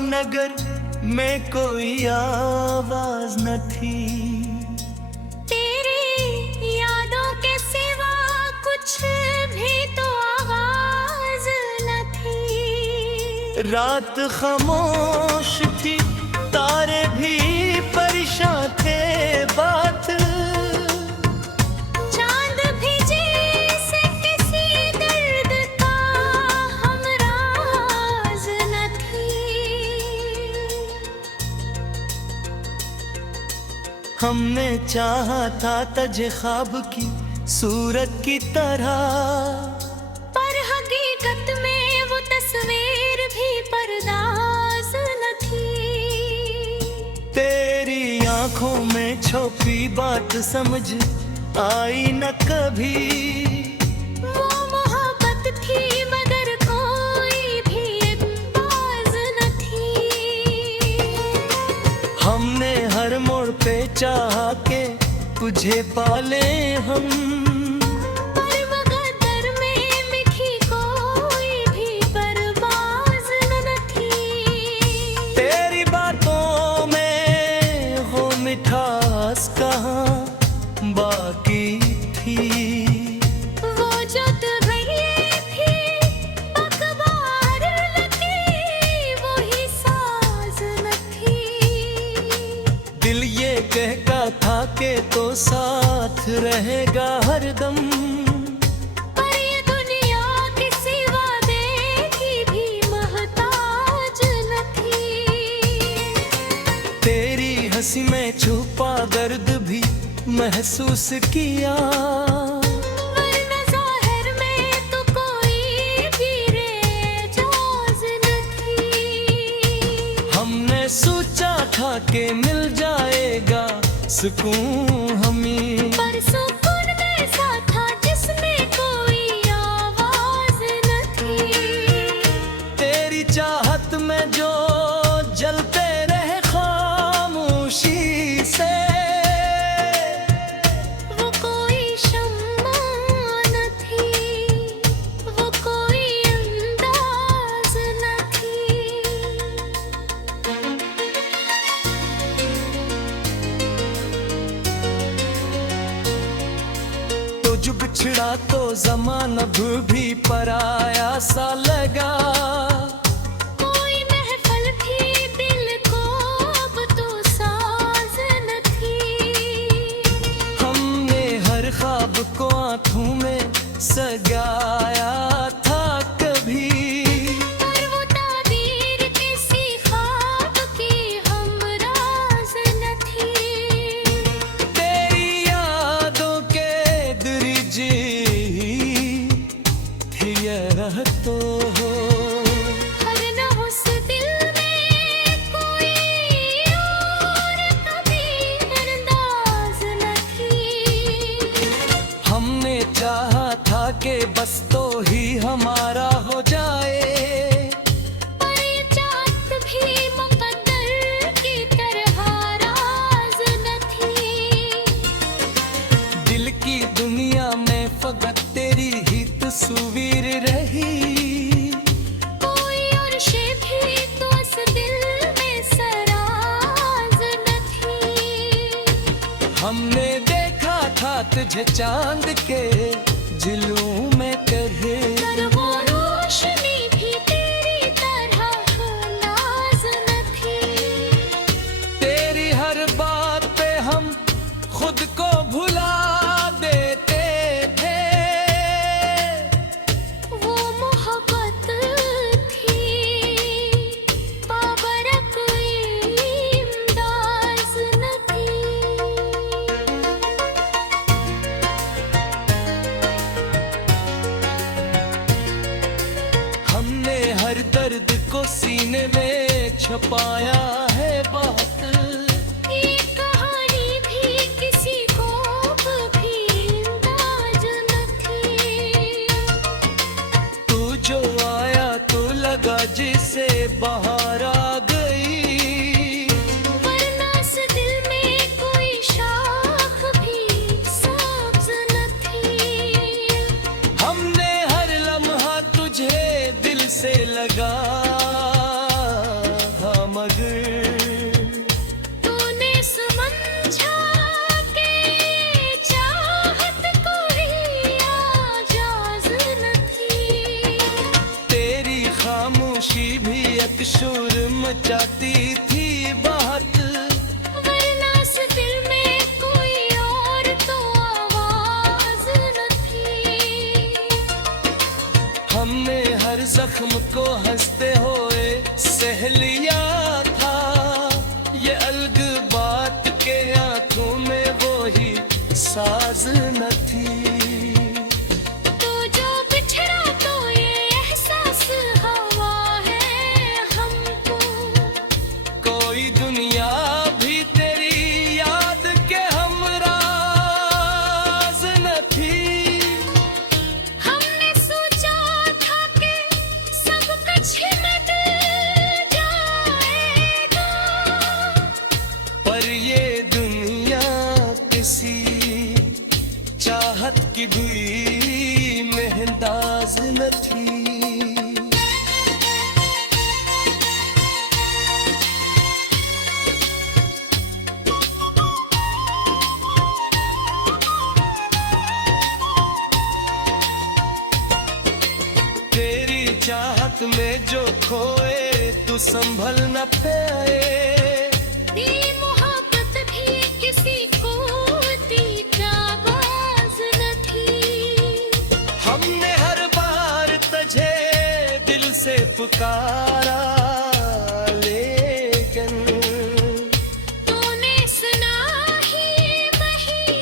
नगर में कोई आवाज न थी। तेरी यादों के सिवा कुछ भी तो आवाज न थी। रात खामोश थी, तारे भी परेशान थे, बात चांद भी जैसे किसी दर्द का हमराज न थी। हमने चाहा था तुझे ख्वाब की सूरत की तरह, पर हकीकत में वो तस्वीर भी परदाज न थी। तेरी आंखों में छुपी बात समझ आई न कभी। वो मोहब्बत थी मगर कोई भी बाज न थी। हमने हर मोड़ पे चाहा के तुझे पाले हम, पर मगदर में मिठी कोई भी परवाज न थी। तेरी बातों में हो मिठास कहाँ बाकी थी। वो जो तगैये थी अखबार लगी वही साज न थी। दिल ये कहता था कि तो साथ रहेगा हरदम, पर ये दुनिया किसी वादे की भी मोहताज न थी। तेरी हंसी में छुपा दर्द भी महसूस किया, वरना ज़ाहिर में तो कोई भी रेजाज न थी। हमने सोचा था कि मिल जाएगा सुकून हमें, पर सुकून ऐसा था जिसमें कोई आवाज न थी। तेरी चाहत में जो जलते रहे खामोशी से, वो कोई शम्मा न थी, वो कोई अंदाज न थी। तो जो बिछड़ा तो ज़माना भी पराया सा लगा। कोई महफल थी दिल को अब तो साज न थी। हमने हर ख्वाब को आंखों में सजाया था कभी, पर वो ताबीर किसी ख्वाब की हमराज न थी। तेरी यादों के दरिजे थी ये राह तो हो। हर न उस दिल में कोई और कभी अंदाज न थी। हमने चाहा था कि बस तो ही हमारा हो जाए, पर ये चाहत भी मुकद्दर की तरह राज न थी। दिल की दुनिया में फकत तेरी ही तस्वीर रही। कोई और शे भी तो इस दिल में सराज न थी। हमने देखा था तुझे चांद के जुलूम में कहे, पर वो रोशनी भी तेरी तरह नाज न थी। तेरी हर बात पे हम खुद को भुला देते थे। वो मोहब्बत थी बाबरक इम्दाज न थी। हमने हर दर्द को सीने में छुपाया है बात। ये कहानी भी किसी को भी अंदाज न थी। तू जो आया तो लगा जिसे बाहर आ गई, वरना इस दिल में कोई शाख भी सब्ज न थी। हमने हर लम्हा तुझे दिल से लगा शोर मचाती थी बात, वरना इस दिल में कोई और तो आवाज न थी। हमने हर जख्म को हंसते हुए सह लिया था, ये अलग बात के आंखों में वो ही साज न थी। तो जो बिछड़ा तो ये एहसास हवा है हमको, कोई दुनिया भी तेरी याद के हमराज न थी। हमने सोचा था कि सब कुछ मिट जाएगा, पर ये दुनिया किसी चाहत की भी मेहंदाज न थी। तेरी चाहत में जो खोए तू संभल न पाए, ये मोहब्बत भी किसी को दीदाबाज न थी। हमने हर बार तुझे दिल से पुकारा, लेकिन तूने सुना ही नहीं,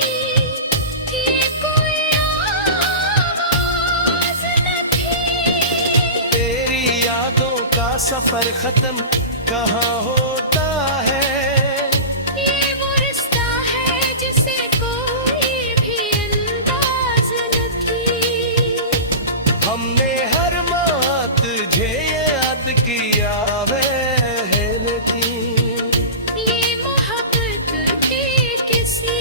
ये कोई आवाज न थी। तेरी यादों का सफर खत्म कहाँ होता है, ये वो रिश्ता है जिसे कोई भी अंदाज न थी। हमने हर बात तुझे याद किया है, लेकिन ये मोहब्बत की किसी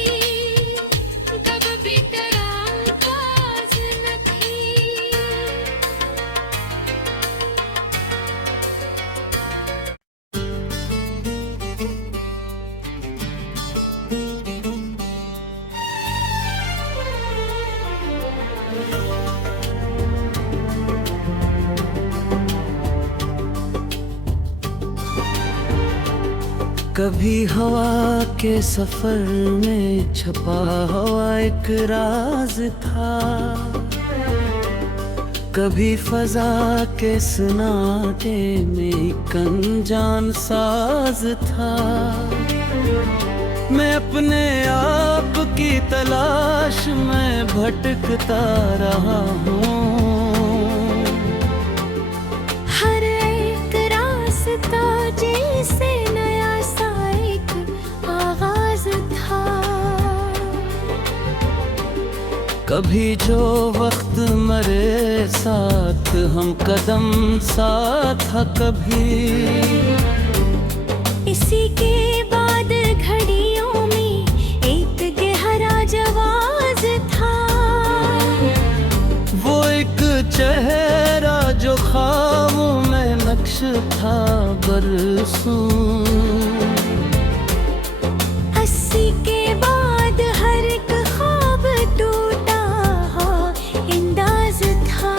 कब भी तरह अंदाज न थी। कभी हवा के सफर में छपा हुआ एक राज था, कभी फजा के सन्नाटे में एक अनजान साज था। मैं अपने आप की तलाश में भटकता रहा हूँ, हर एक रास्ता जैसे नया सा एक आगाज था। कभी जो वक्त मेरे साथ हम कदम साथ था, कभी इसी के बाद घड़ियों में एक गहरा जवाज था। वो एक चेहरा जो ख्वाबों में नक्श था बरसों। 80 के बाद हर एक ख्वाब टूटा हो अंदाज था।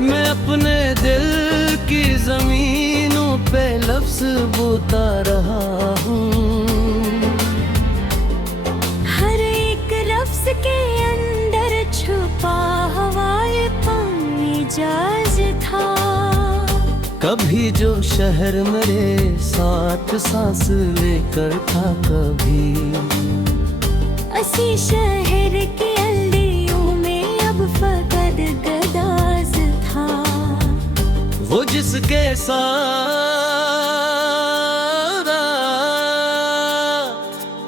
मैं अपने दिल की जमीनों पे लफ्ज बोता रहा हूँ, हर एक लफ्ज के अंदर छुपा हुआ मिजाज था। कभी जो शहर मेरे साथ सांस लेकर था, कभी असी शहर के अल्लियों में अब फकत गदाज था। वो जिसके साथ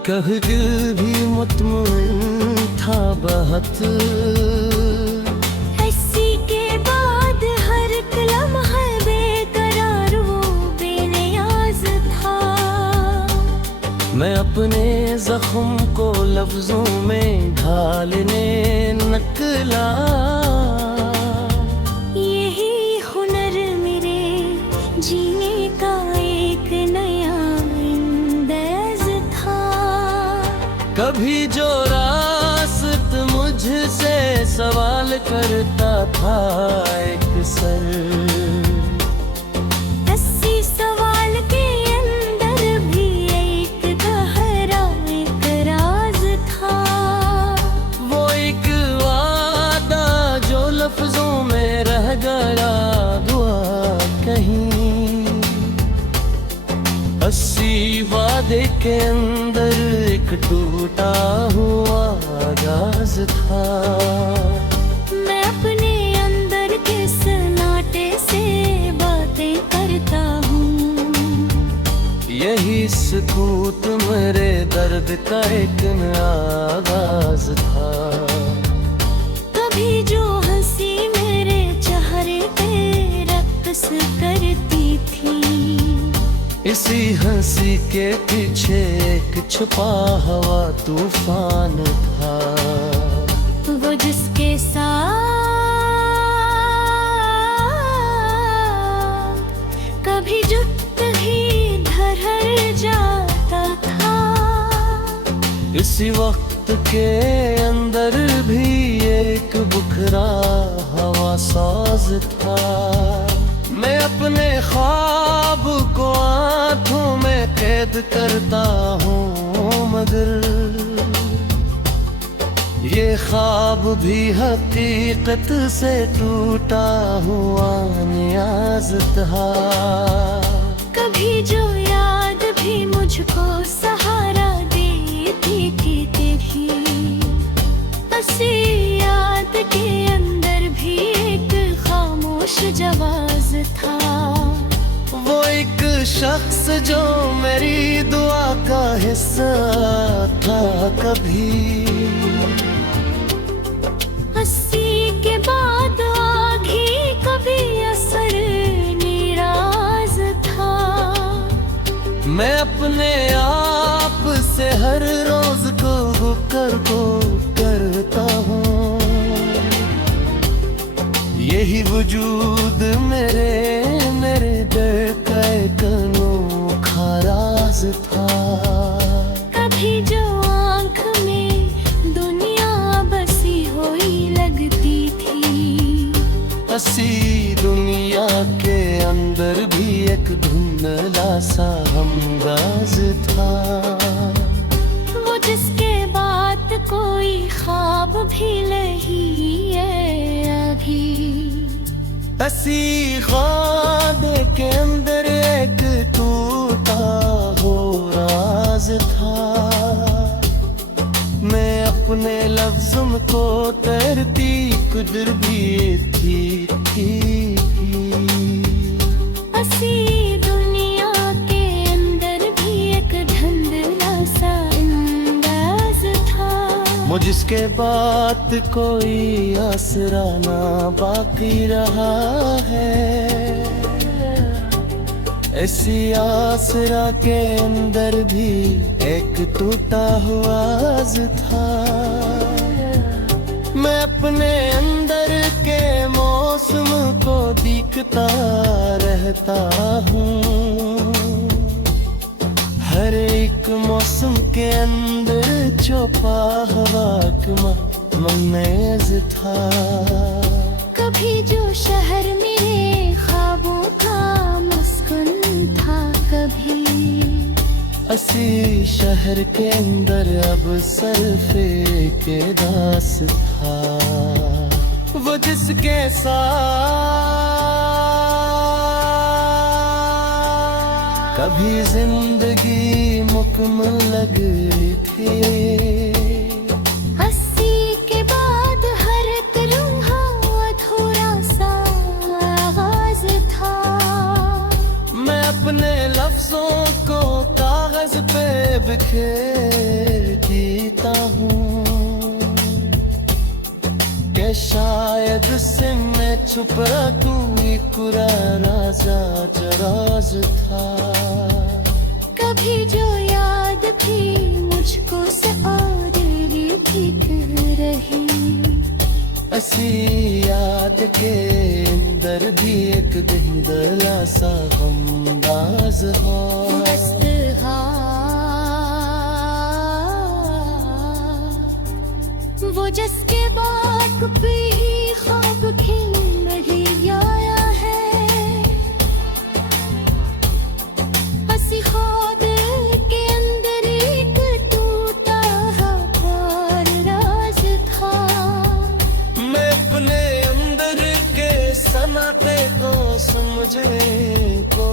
कह दिल भी मुतमईन था बहुत। 80 के बाद हर एक लम्हा बेकरार वो बेनियाज था। मैं अपने जख्म को लफ्जों में ढालने निकला, यही हुनर मेरे जीने का एक नया अंदाज था। कभी जो रास्त मुझसे सवाल करता था एक सर। 80 वादे के अंदर एक टूटा हुआ आगाज था। मैं अपने अंदर के सन्नाटे से बातें करता हूँ। यही सुकूत मेरे दर्द का एक आगाज था। कभी जो हंसी मेरे चेहरे पे रक्स करती थी, इसी हंसी के पीछे एक छुपा हुआ तूफान था। वो जिसके साथ कभी जुट ही धर जाता था, इसी वक्त के अंदर भी एक बुखरा हवा साज था। मैं अपने ख्वाब को आंखों में कैद करता हूँ, मगर ये ख्वाब भी हकीकत से टूटा हुआ नियाज था। कभी जो याद भी मुझको सहारा देती थी तेरी, हंसी याद के अंदर भी एक खामोश जवाब था। वो एक शख्स जो मेरी दुआ का हिस्सा था। कभी हंसी के बाद आगे कभी असर निराज था। मैं अपने आप से हर रोज को करता हूँ। यही वजूद मेरे दिल का एक अनोखा राज था। कभी जो आँख में दुनिया बसी हुई लगती थी, हंसी दुनिया के अंदर भी एक धुंधला सा हमराज था। वो जिसके बात कोई ख्वाब भी नहीं है अभी, हंसी ख्वाब के अंदर एक टूटा हो राज था। मैं अपने लफ्ज़ों को तैरती कुदर भी थी। हंसी दुनिया के अंदर भी एक धुंधला सा अंदाज था। मुझके बात कोई आसरा ना बाकी रहा है, ऐसी आसरा के अंदर भी एक टूटा हुआ आवाज था। मैं अपने अंदर के मौसम को देखता रहता हूँ। हर एक मौसम के अंदर छुपा हवा मनेज था। कभी जो शहर मेरे ख्वाबों का मस्कन था, कभी असी शहर के अंदर अब सरफे के दास था। वो जिसके साथ कभी जिंदगी मुकम्मल लग रही थी। हंसी के बाद हर एक लम्हा अधूरा सा आगाज था। मैं अपने लफ्जों को कागज पे बिखेर देता हूँ कि शायद से मैं छुप रहा तू एक राजा जराज था। कभी जो याद भी मुझको सआदरी ठीक रही, असी याद के अंदर भी एक धुंधला सा हमराज हो। वो जिसके बाग पे ही ख्वाब खिल नहीं आया है, हंसी खाद के अंदर एक टूटा हुआ राज था। मैं अपने अंदर के सनाटे को समझे को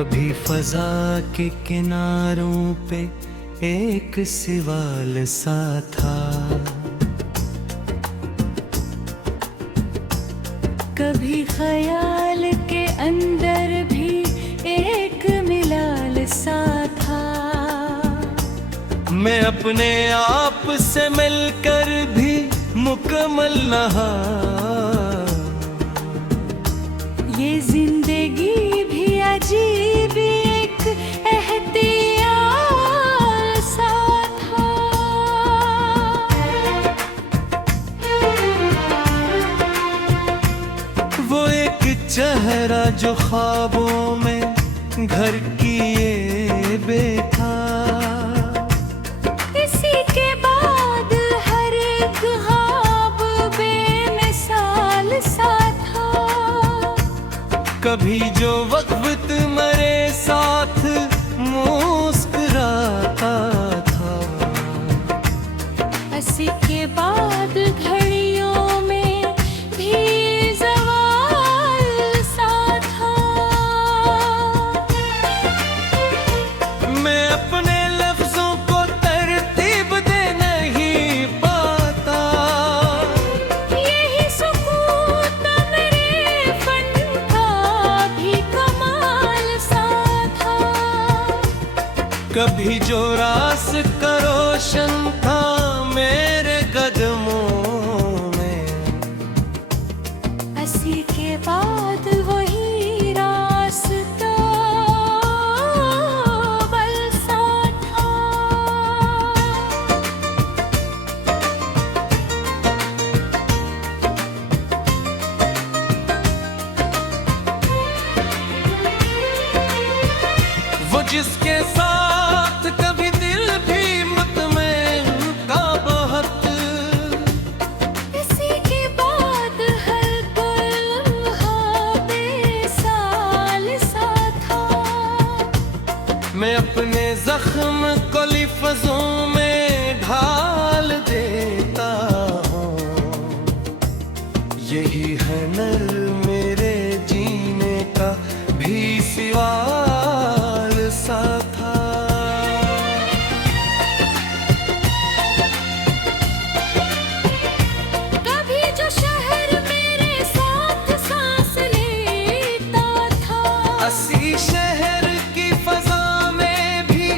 कभी फजा के किनारों पे एक सवाल सा था, कभी ख्याल के अंदर भी एक मिलाल सा था। मैं अपने आप से मिलकर भी मुकम्मल नहा, ये जिंदगी भी अजीब एक एहतियात सा था। वो एक चेहरा जो ख्वाबों में घर किए बैठा, इसी के बाद हर ख्वाब बेमिसाल सा था। कभी जो वक्त मरे साथ मुस्कुराता था, इसी के बाद घड़ियों में भी ज़वाल सा था। मैं अपने लफ्जों को तरतीब दे नहीं पाता, यही सुकून मेरे फन का भी कमाल सा था। कभी जो रास का रोशन था मेरे कदमों में, इसी के बाद वही रास्ता बल सा था। वो जिसके साथ कभी दिल भी मुतमईन का बहुत, इसी के बाद हर लम्हा बेसाल सा था। मैं अपने जख्म को लिफ्ज़ों में ढाल देता हूँ, यही है नर मेरे जीने का भी सवाल सा था। कभी जो शहर मेरे साथ सांस लेता था, असी शहर की फजा में भी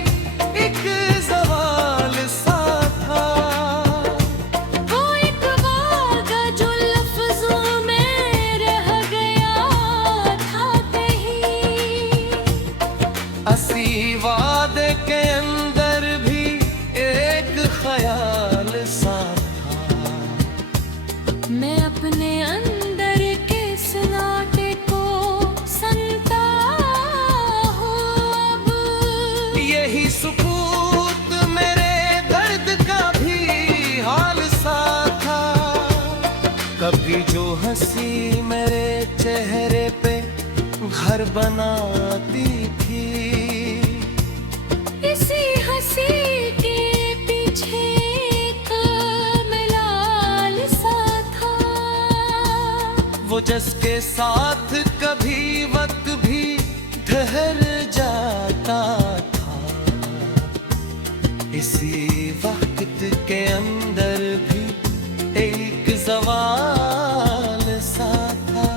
एक सवाल सा था। वो एक वादा जो लफ्जों में रह गया था कहीं। असी वादे के अंदर भी एक ख्याल सा था। मैं अपने अंदर के सन्नाटे को सुनता हूँ अब। यही सुकूत मेरे दर्द का भी हाल सा था। कभी जो हंसी मेरे चेहरे पे घर बनाती थी, इसी हंसी के पीछे एक मिलाल सा था। वो जिसके साथ कभी वक्त भी ठहर जाता था, इसी वक्त के अंदर भी एक सवाल सा था।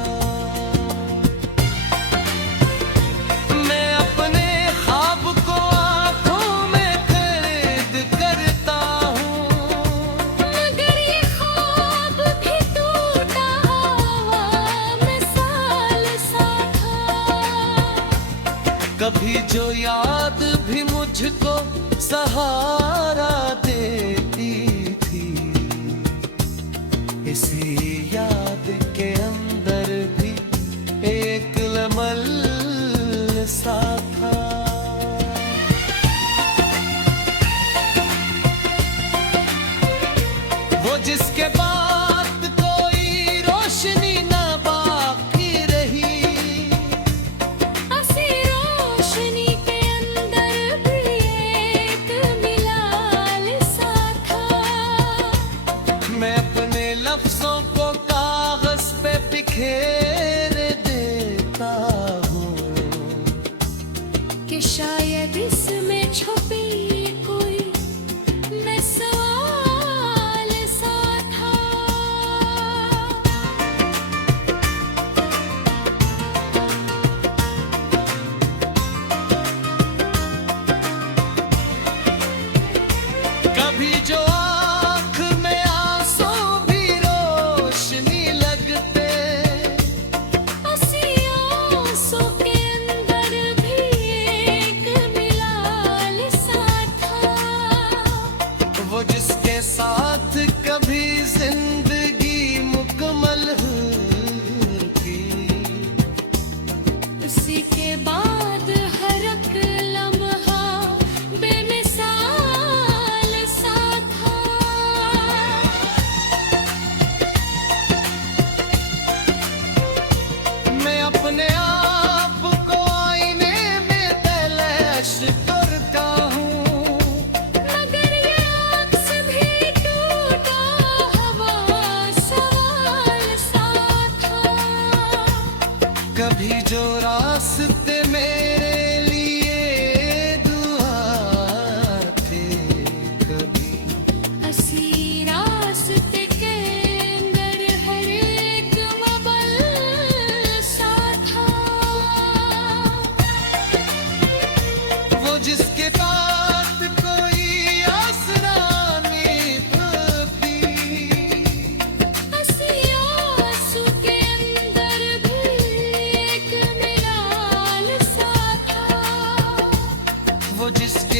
मैं अपने ख्वाब को आंखों में कैद करता हूँ, मगर ये ख्वाब भी टूटा हुआ मिसाल सा था। कभी जो याद भी मुझको सहारा देती थी, इसी याद के अंदर भी एक लमल सा था। वो जिसके बाद कोई रोशनी न बाकी रही, असी रोशनी के अंदर भी एक मिलाल सा था। मैं अपने लफ्जों को कागज पे बिखेर देता हूँ,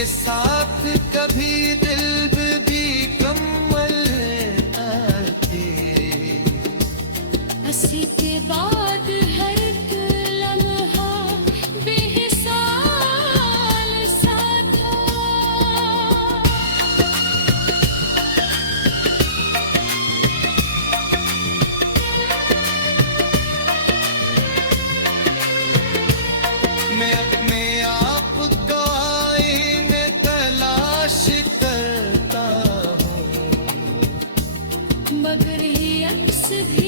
साथ कभी दिल भी कम्मल आते हंसी के बाद हर एक लम्हा बेहिसाल सा था मैं अपने आप को आईने तलाश करता हूँ मगर ये अक्स भी